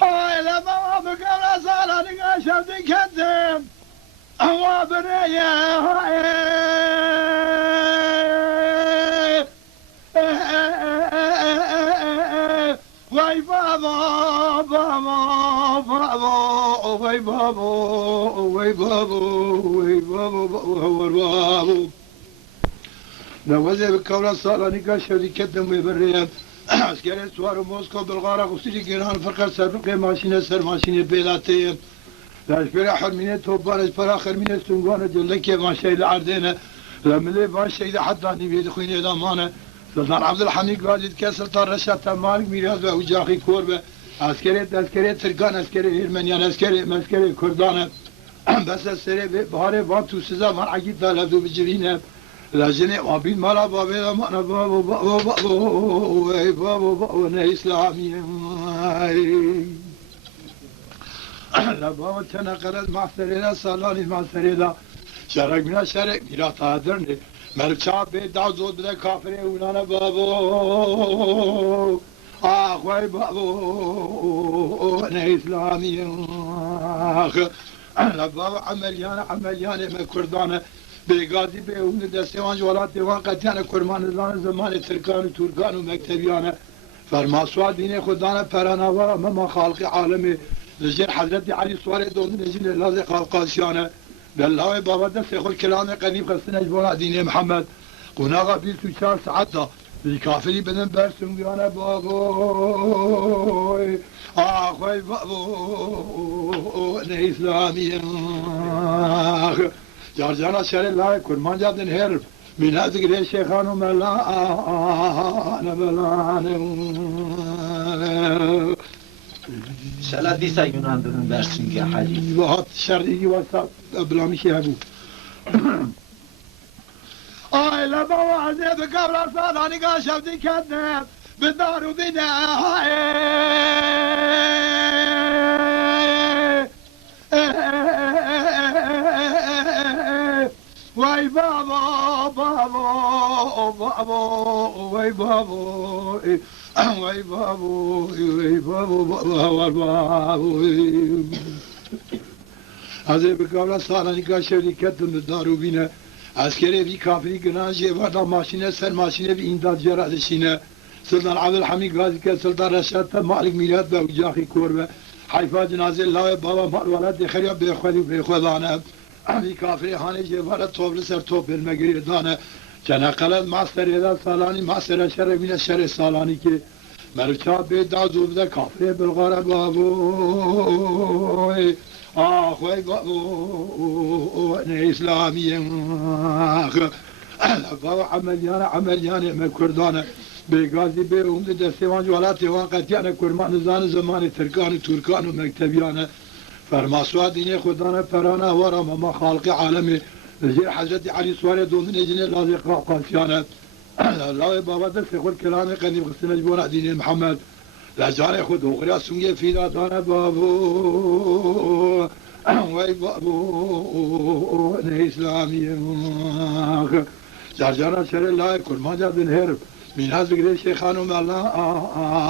آی لبا بگم رسالا نگاه شبدی کدم اما بریه وای بابا بابا بابا وای بابا وای بابا وای بابا بابا نوازه بكورة صالانيكا شركة دمي بريان عسكري سوار موسكو بلغارة غسيلي جيران فرقر سرقي ماشينة سر ماشينة بيلاتي لاشبرا حرمينة توبان اسبرا خرمينة سنغانة جلكي ماشي العردينة لملي ماشي إذا حداني بيد خويني إلامانة سلطان عبد الحميد قاعد كسلطان رشاد مالك ميراث وجاخي كوربة عسكري تركان عسكري هيرمنيان عسكري كردانة بس السري بهاري بانتو سزا من عقيد دالبدو بجرينة لجنة وابين مالا بابا مانا بابا نا إسلامي لبابا تنقلت مع سريدا سالاني مع سريدا شرق منا شرق ميرا تادرني مرچا بيت دعوزود بدا كافري ونانا بابا آخوي بابا نا إسلامي لبابا عمليانة ما كردانة بيغازي بيهون دستيوان جوالات ديوان قتيانا كرمان زمان تركان و تركان و مكتبيانا فرماسوا دين خدانا پرانا و مما خالق عالمي لجير حضرت علي سواري دون نجين اللازي خالقاسيانا بالله بابا دست خود كلام قديم خستنا جبونا دين محمد قناغا بيل سوشار سعدا بالكافري بدن برسون بيانا بابوي آخوي بابو نإسلامي جارجانا شر الله كرمان جابدن هرب من هذا غير شيخان ملان سلا دیسا یونان دادن برسون که حاجی وهات شرعي وسط بلا مشي ابو آی لبا وعدي بقبر صالاني قال شفتي كذب بالدار وبنا وای بابا بابا بابا وای بابا وای بابا وای بابا بابا از بقبل سالانی که شرکت دارو بینه عسکری بی کافری گناجی وردا ماشینه سر ماشینه بی اینداد جرادشینه سلطان عبد الحمید غازی که سلطان رشاد مالک میلاد به وجاخی کوربه حیفا جنازه الله بابا مال ولد خریا به خودی به خدانه بی کافری هانی جوار توبل سر توب المگری دانه جنقلت ماستر ادا سالانی ماستر شر بین شر سالانی که مرچا به دازو بده کافری بلغاره بابو آخوی بابو نه اسلامی بابا عملیانه مکردانه بگازی به اون دستیوان جوالات دیوان قطیانه کرمان زمان ترکان و ترکان و مکتبیانه فرماسوا دين خدانا پرانا ورا مما خالق عالمي جير حضرت علي سواري دون نجني لازي قاسيانا الله بابا دست خود كلامي قديم خصنا جبونا دين محمد لا جاري خود وغريا سنجي في دانا بابو وي بابو اسلامي جارجانا شر الله كل ما جاب الهرب من هذا غير شيخان ملان